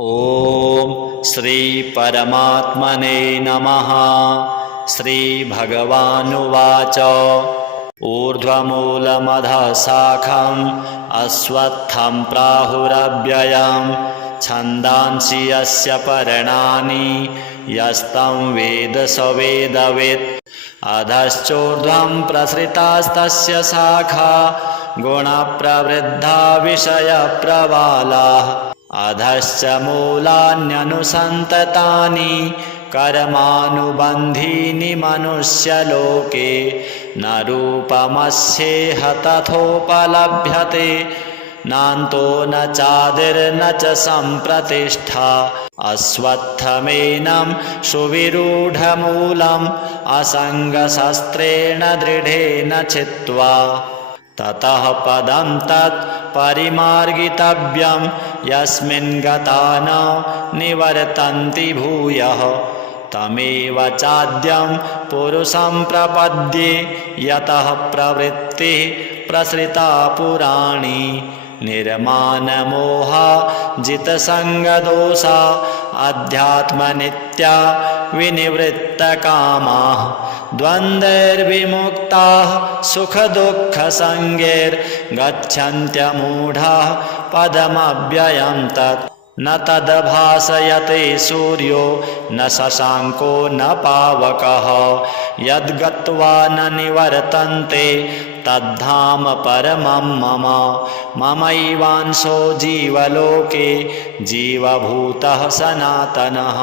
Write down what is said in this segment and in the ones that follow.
ॐ श्री परमात्मने नमः। श्रीभगवानुवाच ऊर्ध्वमूलमधः शाखम् अश्वत्थं प्राहुरव्ययम् छन्दांसि यस्य पर्णानि यस्तं वेद स वेदवित्। अधश्चोर्ध्वं प्रसृतास्तस्य शाखा गुणप्रवृद्धा विषयप्रवालाः। अधश्च मूलान्यनुसन्ततानि कर्मानुबन्धीनि मनुष्यलोके। न रूपमस्येह तथोपलभ्यते नान्तो न चादिर्न च सम्प्रतिष्ठा। अश्वत्थमेनं सुविरूढमूलम् असङ्गशस्त्रेण दृढेन छित्त्वा। ततः पदं तत् परिमार्गितव्यं यस्मिन् गता न निवर्तन्ति भूयः। तमेव चाद्यं पुरुषं प्रपद्ये यतः प्रवृत्तिः प्रसृता पुराणी। निर्मानमोहा जितसङ्गदोषा अध्यात्मनित्या विनिवृत्तकामाः। द्वन्द्वैर्विमुक्ताः सुखदुःखसङ्गैर्गच्छन्त्यमूढाः पदमव्ययं तत्। न तद्भासयते सूर्यो न शशाङ्को न पावकः। यद्गत्वा न निवर्तन्ते तद्धाम परमं मम। ममैवांशो जीवलोके जीवभूतः सनातनः।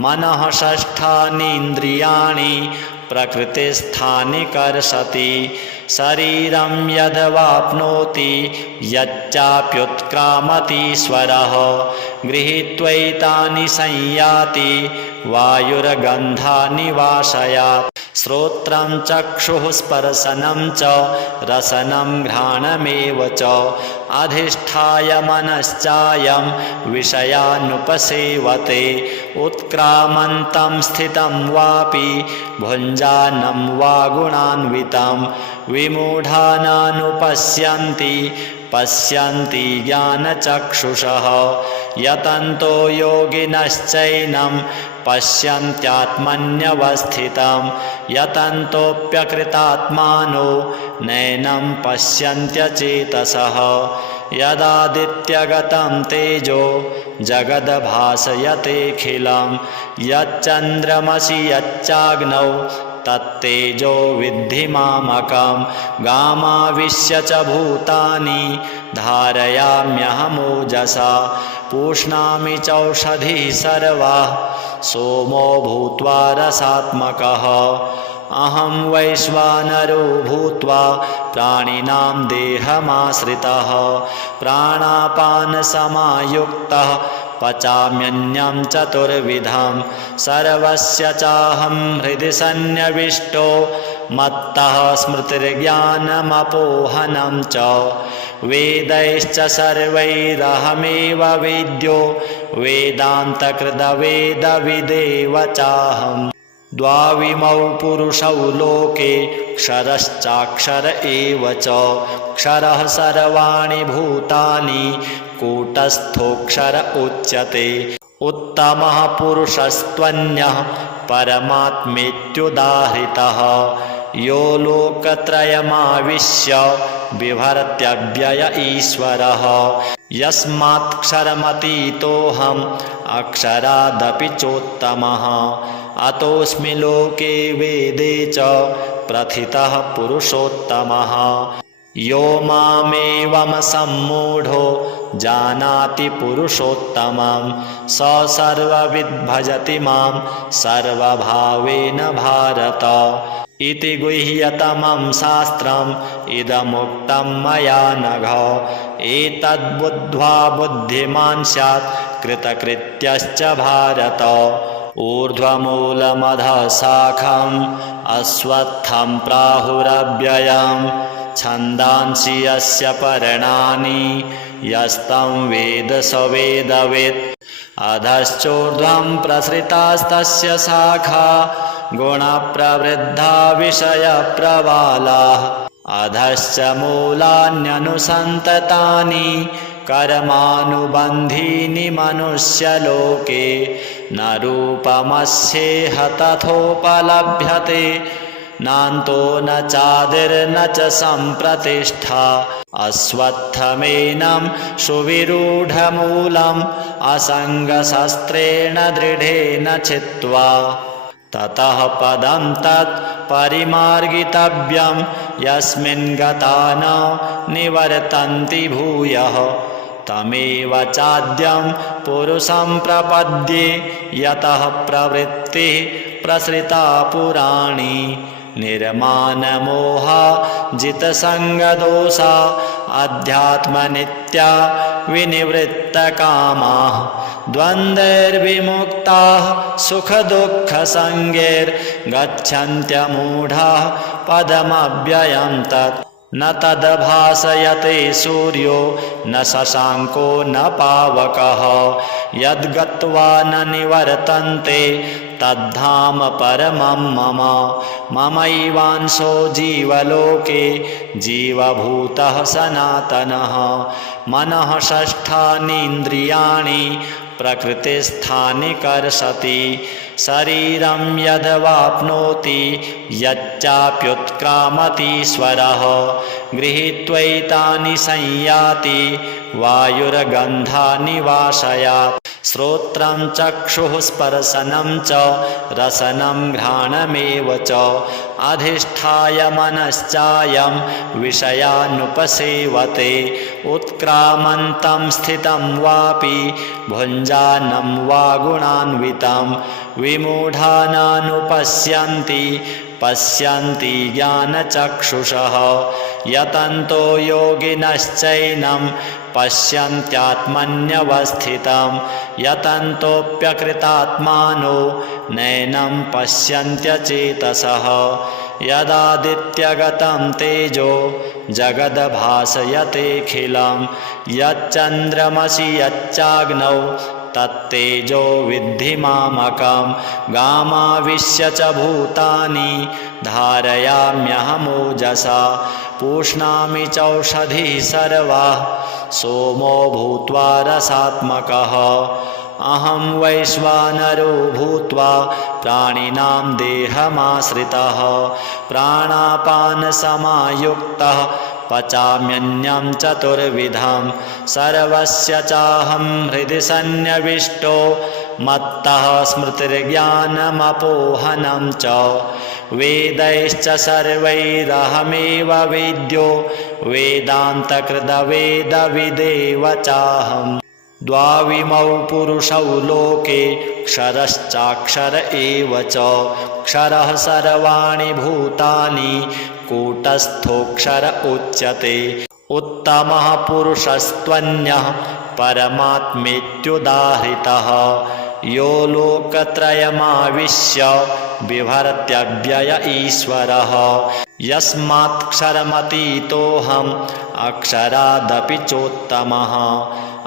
मनः षष्ठानीन्द्रियाणि प्रकृतिस्थानि कर्षति। शरीरं यद्वाप्नोति यच्चाप्युत्क्रामतीश्वरः। गृहीत्वैतानि संयाति वायुर्गन्धानि वाशयात्। श्रोत्रं चक्षुः स्पर्शनं च रसनं घ्राणमेव च। अधिष्ठाय मनश्चायं विषयानुपसेवते। उत्क्रामन्तं स्थितं वापि भुञ्जानं वा गुणान्वितं। विमूढानानुपश्यन्ति पश्यन्ति ज्ञानचक्षुषः। यतन्तो योगिनश्चैनं पश्यन्त्यात्मन्यवस्थितं। यतन्तोऽप्यकृतात्मानो नैनं पश्यन्त्यचेतसः। यदादित्यगतं तेजो जगद्भासयतेऽखिलं। यच्चन्द्रमसि यच्चाग्नौ तत्तेजो विद्धि मामकं। गामाविश्य च भूतानि धारयाम्यहमोजसा। पूष्णामि चौषधिः सर्वाः सोमो भूत्वा रसात्मकः। अहं वैश्वानरो भूत्वा प्राणिनां देहमाश्रितः। प्राणापानसमायुक्तः पचाम्यन्नं चतुर्विधं। सर्वस्य चाहं हृदि सन्निविष्टो मत्तः स्मृतिर्ज्ञानमपोहनं च। वेदैश्च सर्वैरहमेव वेद्यो वेदान्तकृतवेदविदेव चाहम्। द्वाविमौ पुरुषौ लोके क्षरश्चाक्षर एव च। क्षरः सर्वाणि भूतानि कूटस्थोऽक्षर उच्यते। उत्तमः पुरुषस्त्वन्यः परमात्मेत्युदाहृतः। यो लोकत्रयमाविश्य बिभर्त्यव्यय ईश्वरः। यस्मात्क्षरमतीतोऽहम् अक्षरादपि चोत्तमः। अतोऽस्मि लोके वेदे च प्रथितः पुरुषोत्तमः। यो मामेवं सम्मूढो जानाति पुरुषोत्तमं स सर्वविद् भजति मां सर्वभावेन भारत। इति गुह्यतमं शास्त्रम् इदमुक्तं मया नघ। एतद्बुद्ध्वा बुद्धिमान् स्यात् कृतकृत्यश्च भारत। ऊर्ध्वमूलमधः शाखम् अश्वत्थं प्राहुरव्ययम् छन्दांसि यस्य पर्णानि यस्तं वेद स वेदवित्। अधश्चोर्ध्वं प्रसृतास्तस्य शाखा गुणप्रवृद्धा विषयप्रवालाः। अधश्च मूलान्यनुसन्ततानि कर्मानुबन्धीनि मनुष्यलोके न रूपमस्येह तथोपलभ्यते नान्तो न चादिर्न च सम्प्रतिष्ठा अश्वत्थमेनं सुविरूढमूलम् असङ्गशस्त्रेण दृढेन छित्त्वा ततः पदं तत् परिमार्गितव्यं यस्मिन् गता न निवर्तन्ति भूयः तमेव चाद्यं पुरुषं प्रपद्ये यतः प्रवृत्तिः प्रसृता पुराणी निर्मानमोहा जितसङ्गदोषा अध्यात्मनित्या विनिवृत्तकामाः द्वन्द्वैर्विमुक्ताः सुखदुःखसङ्गैर्गच्छन्त्यमूढाः पदमव्ययं तत् न तद्भासयते सूर्यो न शशाङ्को न पावकः यद्गत्वा न निवर्तन्ते तद्धाम परमं मम ममैवांशो जीवलोके जीवभूतः सनातनः मनः षष्ठानीन्द्रियाणि प्रकृतिस्थानि कर्षति शरीरं यद्वाप्नोति यच्चाप्युत्क्रामतीश्वरः गृहीत्वैतानि संयाति वायुर्गन्धानि वाशयात् श्रोत्रं चक्षुः स्पर्शनं च रसनं घ्राणमेव च अधिष्ठाय मनश्चायं विषयानुपसेवते उत्क्रामन्तं स्थितं वापि भुञ्जानं वा गुणान्वितं विमूढानानुपश्यन्ति पश्यन्ति ज्ञानचक्षुषः यतन्तो योगिनश्चैनं पश्यन्त्यात्मन्यवस्थितं यतन्तोऽप्यकृतात्मानो नैनं पश्यन्त्यचेतसः यदादित्यगतं तेजो जगद्भासयतेऽखिलं यच्चन्द्रमसि यच्चाग्नौ तत्तेजो विद्धि मामकं गामाविश्य च भूतानि धारयाम्यहमोजसा पूष्णामि चौषधिः सर्वाः सोमो भूत्वा रसात्मकः अहं वैश्वानरो भूत्वा प्राणिनां देहमाश्रितः प्राणापानसमायुक्तः पचाम्यन्नं चतुर्विधं सर्वस्य चाहं हृदि सन्निविष्टो मत्तः स्मृतिर्ज्ञानमपोहनं च वेदैश्च सर्वैरहमेव वेद्यो वेदान्तकृतवेदविदेव चाहम् द्वाविमौ पुरुषौ लोके क्षरश्चाक्षर एव च क्षरः सर्वाणि भूतानि कूटस्थोऽक्षर उच्यते उत्तमः पुरुषस्त्वन्यः परमात्मेत्युदाहृतः यो लोकत्रयमाविश्य बिभर्त्यव्यय ईश्वरः यस्मात्क्षरमतीतोऽहम् अक्षरादपि चोत्तमः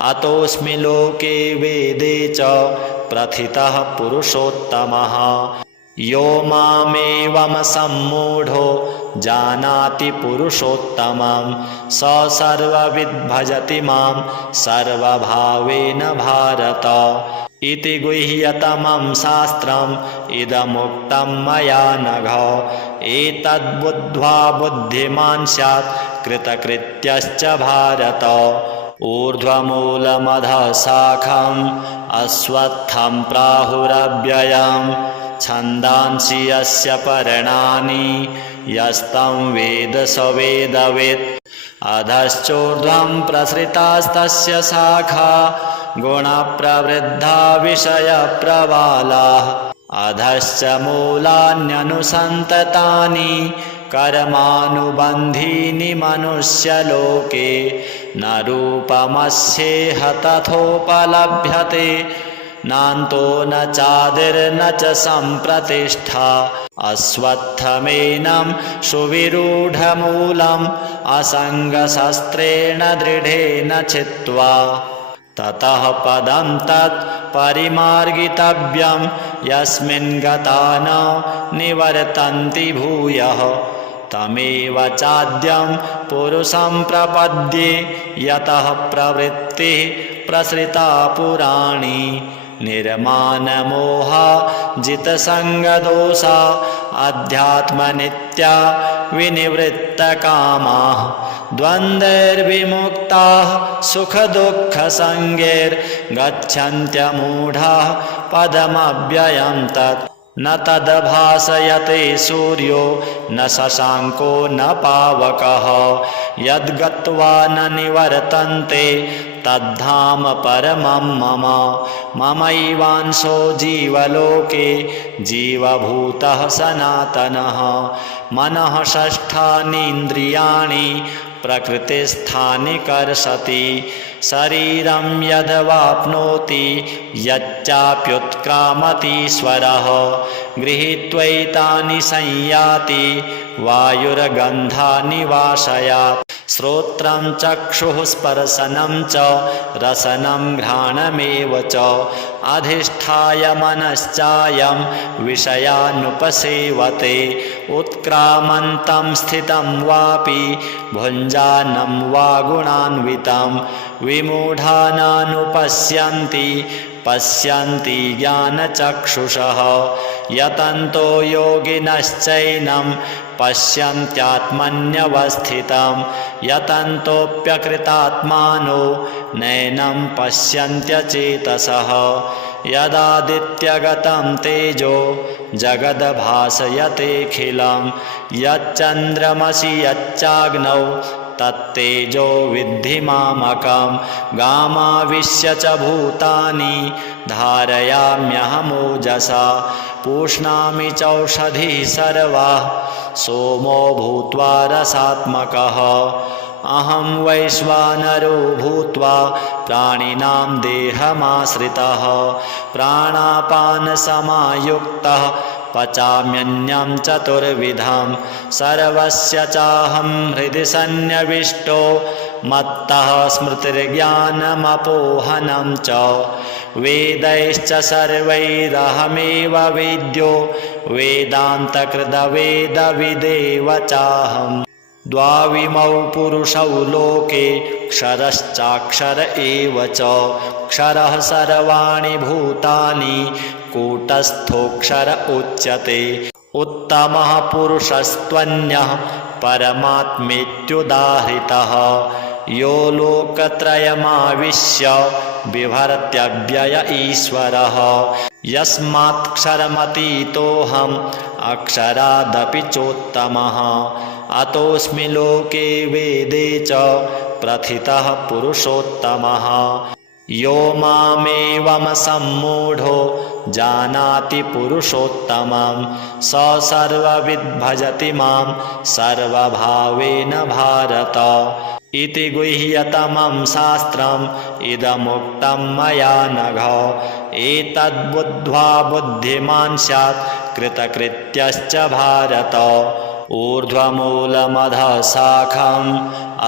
अतोऽस्मि लोके वेदे च प्रथितः पुरुषोत्तमः यो मामेवमसम्मूढो जानाति पुरुषोत्तमं स सर्वविद्भजति मां सर्वभावेन भारत इति गुह्यतमं शास्त्रम् इदमुक्तं मया नघ एतद्बुद्ध्वा बुद्धिमान् स्यात् कृतकृत्यश्च भारत ऊर्ध्वमूलमधः शाखम् अश्वत्थं प्राहुरव्ययम् छन्दांसि यस्य पर्णानि यस्तं वेद स वेदवित् अधश्चोर्ध्वं प्रसृतास्तस्य शाखा गुणप्रवृद्धा विषयप्रवालाः अधश्च मूलान्यनुसन्ततानि कर्मानुबन्धीनि मनुष्यलोके न रूपमस्येह तथोपलभ्यते नान्तो न चादिर्न च सम्प्रतिष्ठा अश्वत्थमेनं सुविरूढमूलम् असङ्गशस्त्रेण दृढेन छित्त्वा ततः पदं तत् परिमार्गितव्यं यस्मिन् गता न निवर्तन्ति भूयः तमेव चाद्यं पुरुषं प्रपद्ये यतः प्रवृत्तिः प्रसृता पुराणी निर्मानमोहा जितसङ्गदोषा अध्यात्मनित्या विनिवृत्तकामाः द्वन्द्वैर्विमुक्ताः सुखदुःखसङ्गैर्गच्छन्त्यमूढाः पदमव्ययं तत् न तद्भासयते सूर्यो न शशाङ्को न पावकः यद्गत्वा न निवर्तन्ते तद्धाम परमं मम ममैवांशो जीवलोके जीवभूतः सनातनः मनः षष्ठानीन्द्रियाणि प्रकृतिस्थानि कर्षति शरीरं यद्वाप्नोति यच्चाप्युत्क्रामतीश्वरः गृहीत्वैतानि संयाति वायुर्गन्धानि वाशयात् श्रोत्रं चक्षुः स्पर्शनं च रसनं घ्राणमेव च अधिष्ठाय मनश्चायं विषयानुपसेवते उत्क्रामन्तं स्थितं वापि भुञ्जानं वा गुणान्वितं विमूढानानुपश्यन्ति पश्यन्ति ज्ञानचक्षुषः यतन्तो योगिनश्चैनं पश्यन्त्यात्मन्यवस्थितं यतन्तोऽप्यकृतात्मानो नैनं पश्यन्त्यचेतसः यदादित्यगतं तेजो जगद्भासयतेऽखिलं यच्चन्द्रमसि यच्चाग्नौ तत्तेजो विद्धि मामकं गामाविश्य च भूतानि धारयाम्यहमोजसा पूष्णामि चौषधिः सर्वाः सोमो भूत्वा रसात्मकः अहं वैश्वानरो भूत्वा प्राणिनां देहमाश्रितः प्राणापानसमायुक्तः पचाम्यन्नं चतुर्विधं सर्वस्य चाहं हृदि सन्निविष्टो मत्तः स्मृतिर्ज्ञानमपोहनं च वेदैश्च सर्वैरहमेव वेद्यो वेदान्तकृतवेदविदेव चाहम् द्वाविमौ पुरुषौ लोके क्षरश्चाक्षर एव च क्षरः सर्वाणि भूतानि कूटस्थोऽक्षर उच्यते उत्तमः पुरुषस्त्वन्यः परमात्मेत्युदाहृतः यो लोकत्रयमाविश्य बिभर्त्यव्यय ईश्वरः यस्मात्क्षरमतीतोऽहम् अक्षरादपि चोत्तमः अतोऽस्मि लोके वेदे च प्रथितः पुरुषोत्तमः यो मामेवं सम्मूढो जानाति पुरुषोत्तमं स सर्वविद् मां सर्वभावेन भारत इति गुह्यतमं शास्त्रम् इदमुक्तं मया नघ एतद्बुद्ध्वा बुद्धिमान् स्यात् कृतकृत्यश्च भारत ऊर्ध्वमूलमधः शाखम्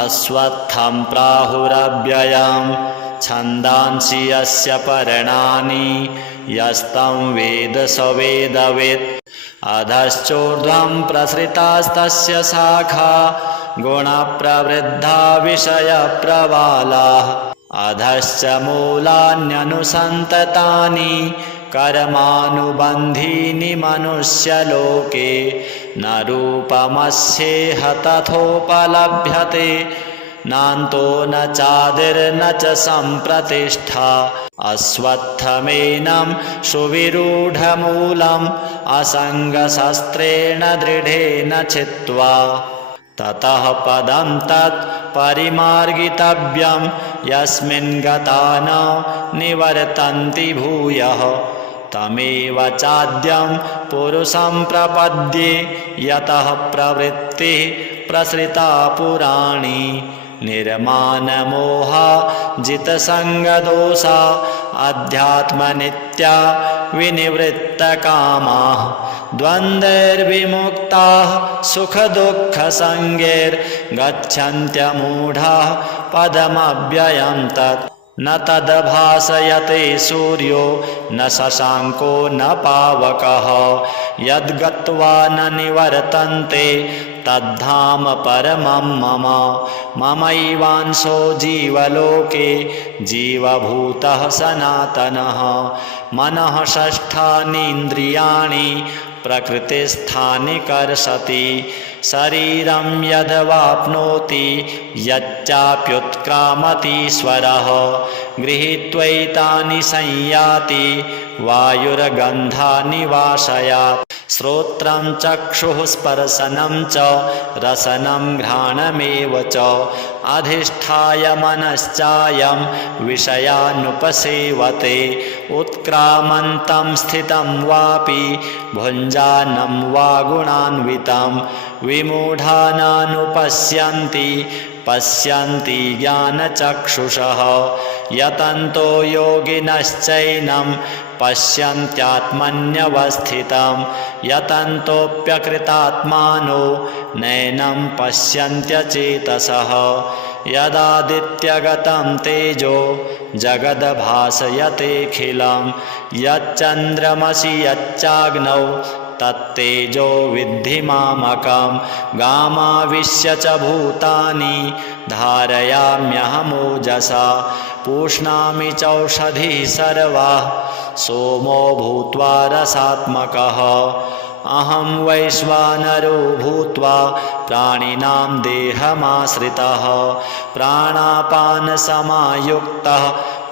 अश्वत्थं प्राहुरव्ययं छन्दांसि यस्य पर्णानि यस्तं वेद स वेदवित् अधश्चोर्ध्वं प्रसृतास्तस्य शाखा गुणप्रवृद्धा विषयप्रवालाः अधश्च मूलान्यनुसन्ततानि कर्मानुबन्धीनि मनुष्यलोके न रूपमस्येह तथोपलभ्यते नान्तो न चादिर्न च सम्प्रतिष्ठा अश्वत्थमेनं सुविरूढमूलम् असङ्गशस्त्रेण दृढेन छित्त्वा ततः पदं तत् परिमार्गितव्यं यस्मिन् गता न निवर्तन्ति भूयः तमेव चाद्यं पुरुषं प्रपद्ये यतः प्रवृत्तिः प्रसृता पुराणी निर्मानमोहा जितसङ्गदोषा अध्यात्मनित्या विनिवृत्तकामाः द्वन्द्वैर्विमुक्ताः सुखदुःखसङ्गैर्गच्छन्त्यमूढाः पदमव्ययं तत् न तद्भासयते सूर्यो न शशाङ्को न पावकः यद्गत्वा न निवर्तन्ते तद्धाम परमं मम ममैवांशो जीवलोके जीवभूतः सनातनः मनः षष्ठानीन्द्रियाणि प्रकृतिस्थानि कर्षति शरीरं यद्वाप्नोति यच्चाप्युत्क्रामतीश्वरः गृहीत्वैतानि संयाति वायुर्गन्धानि वाशयात् श्रोत्रं चक्षुः स्पर्शनं च रसनं घ्राणमेव च अधिष्ठाय मनश्चायं विषयानुपसेवते उत्क्रामन्तं स्थितं वापि भुञ्जानं वा गुणान्वितं विमूढानानुपश्यन्ति पश्यन्ति ज्ञानचक्षुषः यतन्तो योगिनश्चैनं पश्यन्त्यात्मन्यवस्थितं यतन्तोऽप्यकृतात्मानो नैनं पश्यन्त्यचेतसः यदादित्यगतं तेजो जगद्भासयतेऽखिलं यच्चन्द्रमसि यच्चाग्नौ तत्तेजो विद्धि मामकं गामाविश्य च भूतानि धारयाम्यहमोजसा पूष्णामि चौषधिः सर्वाः सोमो भूत्वा रसात्मकः अहं वैश्वानरो भूत्वा प्राणिनां देहमाश्रितः प्राणापानसमायुक्तः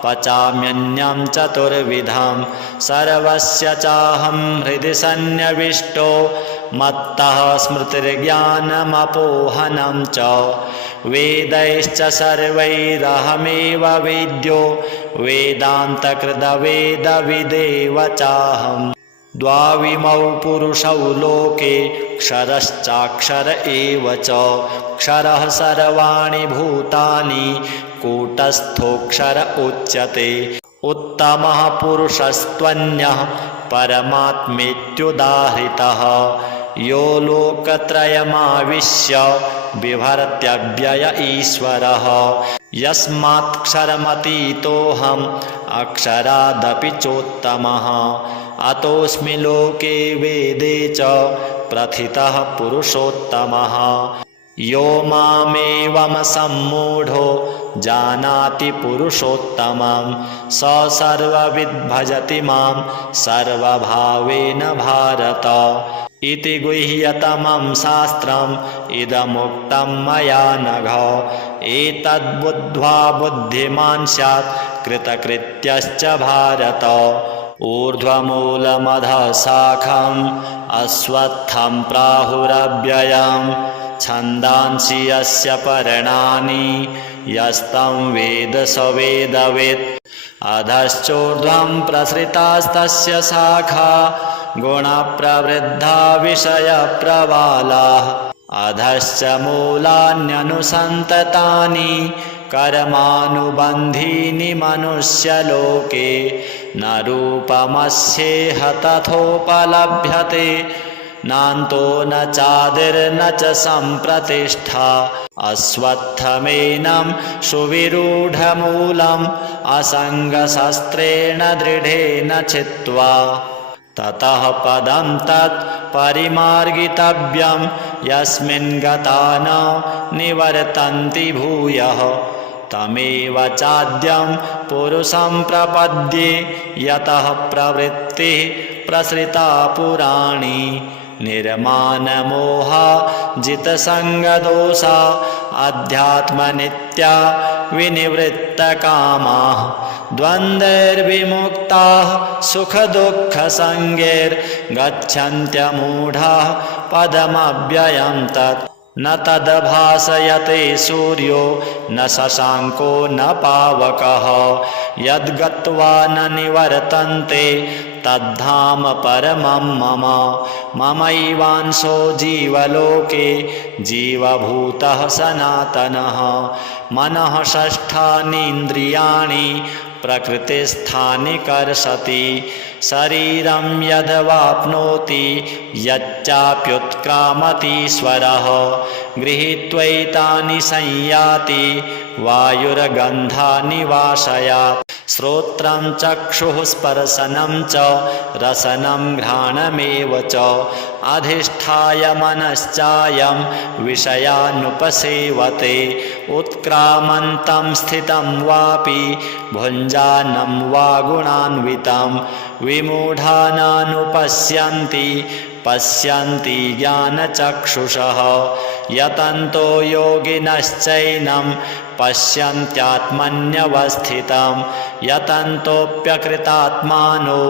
पचाम्यन्नं चतुर्विधं सर्वस्य चाहं हृदि सन्निविष्टो मत्तः स्मृतिर्ज्ञानमपोहनं च वेदैश्च सर्वैरहमेव वेद्यो वेदान्तकृतवेदविदेव चाहम् द्वाविमौ पुरुषौ लोके क्षरश्चाक्षर एव च क्षरः सर्वाणि भूतानि कूटस्थोऽक्षर उच्यते उत्तमः पुरुषस्त्वन्यः परमात्मेत्युदाहृतः यो लोकत्रयमाविश्य बिभर्त्यव्यय ईश्वरः यस्मात्क्षरमतीतोऽहम् अक्षरादपि चोत्तमः अतोऽस्मि लोके वेदे च प्रथितः पुरुषोत्तमः यो मामेवं सम्मूढो जानाति पुरुषोत्तमं स सर्वविद् मां सर्वभावेन भारत इति गुह्यतमं शास्त्रम् इदमुक्तं मया नघ एतद्बुद्ध्वा बुद्धिमान् स्यात् कृतकृत्यश्च भारत ऊर्ध्वमूलमधः शाखम् अश्वत्थं प्राहुरव्ययम् छन्दांसि यस्य पर्णानि यस्तं वेद स वेदवित् अधश्चोर्ध्वं प्रसृतास्तस्य शाखा गुणप्रवृद्धा विषयप्रवालाः अधश्च मूलान्यनुसन्ततानि कर्मानुबन्धीनि मनुष्यलोके न रूपमस्येह तथोपलभ्यते नान्तो न चादिर्न च सम्प्रतिष्ठा अश्वत्थमेनं सुविरूढमूलम् असङ्गशस्त्रेण दृढेन छित्त्वा ततः पदं तत् परिमार्गितव्यं यस्मिन् गता न निवर्तन्ति भूयः तमेव चाद्यं पुरुषं प्रपद्ये यतः प्रवृत्तिः प्रसृता पुराणी निर्मानमोहा जितसङ्गदोषा अध्यात्मनित्या विनिवृत्तकामाः द्वन्द्वैर्विमुक्ताः सुखदुःखसङ्गैर्गच्छन्त्यमूढाः पदमव्ययं तत् न तद्भासयते सूर्यो न शशाङ्को न पावकः यद्गत्वा न निवर्तन्ते तद्धाम परमं मम ममैवांशो जीवलोके जीवभूतः सनातनः मनः षष्ठानीन्द्रियाणि प्रकृतिस्थानि कर्षति शरीरं यद्वाप्नोति यच्चाप्युत्क्रामतीश्वरः गृहीत्वैतानि संयाति वायुर्गन्धानि वाशयात् श्रोत्रं चक्षुः स्पर्शनं च रसनं घ्राणमेव च अधिष्ठाय मनश्चायं विषयानुपसेवते उत्क्रामन्तं स्थितं वापि भुञ्जानं वा गुणान्वितं विमूढानानुपश्यन्ति पश्यन्ति ज्ञानचक्षुषः यतन्तो योगिनश्चैनं पश्यन्त्यात्मन्यवस्थितं यतन्तोऽप्यकृतात्मानो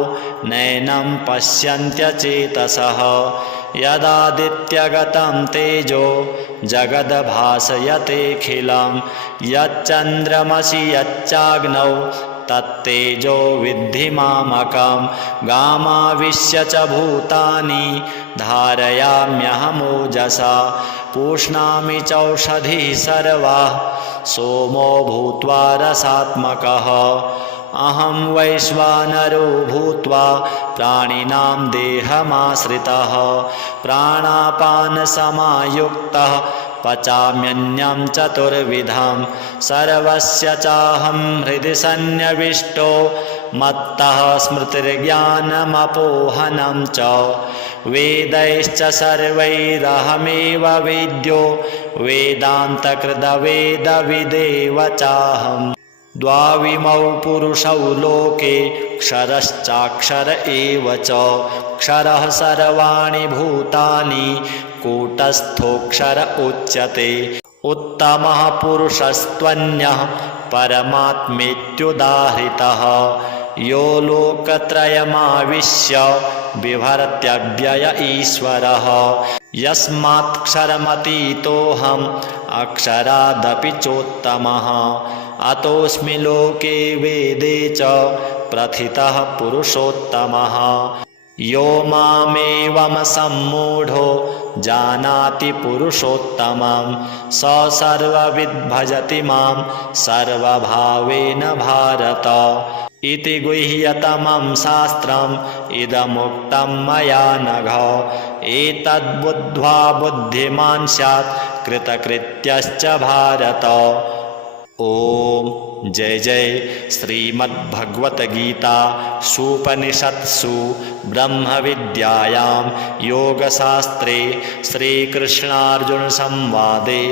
नैनं पश्यन्त्यचेतसः यदादित्यगतं तेजो जगद्भासयतेऽखिलं यच्चन्द्रमसि यच्चाग्नौ तत्तेजो विद्धि मामकं गामाविश्य च भूतानि धारयाम्यहमोजसा पूष्णामि चौषधिः सर्वाः सोमो भूत्वा रसात्मकः अहं वैश्वानरो भूत्वा प्राणिनां देहमाश्रितः प्राणापानसमायुक्तः पचाम्यन्नं चतुर्विधं सर्वस्य चाहं हृदि सन्निविष्टो मत्तः स्मृतिर्ज्ञानमपोहनं च वेदैश्च सर्वैरहमेव वेद्यो वेदान्तकृतवेदविदेव चाहम् द्वाविमौ पुरुषौ लोके क्षरश्चाक्षर एव च क्षरः सर्वाणि भूतानि कूटस्थोऽक्षर उच्यते उत्तमः पुरुषस्त्वन्यः परमात्मेत्युदाहृतः यो लोकत्रयमाविश्य बिभर्त्यव्यय ईश्वरः यस्मात्क्षरमतीतोऽहम् अक्षरादपि चोत्तमः अतोऽस्मि लोके वेदे च प्रथितः पुरुषोत्तमः यो मामेवं सम्मूढो जानाति पुरुषोत्तमं स सर्वविद् भजति मां सर्वभावेन भारत इति गुह्यतमं शास्त्रम् इदमुक्तं मया नघ एतद्बुद्ध्वा बुद्धिमान् स्यात् कृतकृत्यश्च भारत। ओम जय जय श्रीमद्भगवद्गीता सूपनिषत्सु ब्रह्म विद्यायां योगशास्त्रे श्रीकृष्णार्जुन संवादे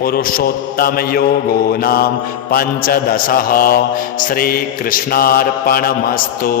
पुरुषोत्तम योगो नाम 15 श्रीकृष्णार्पणमस्तु।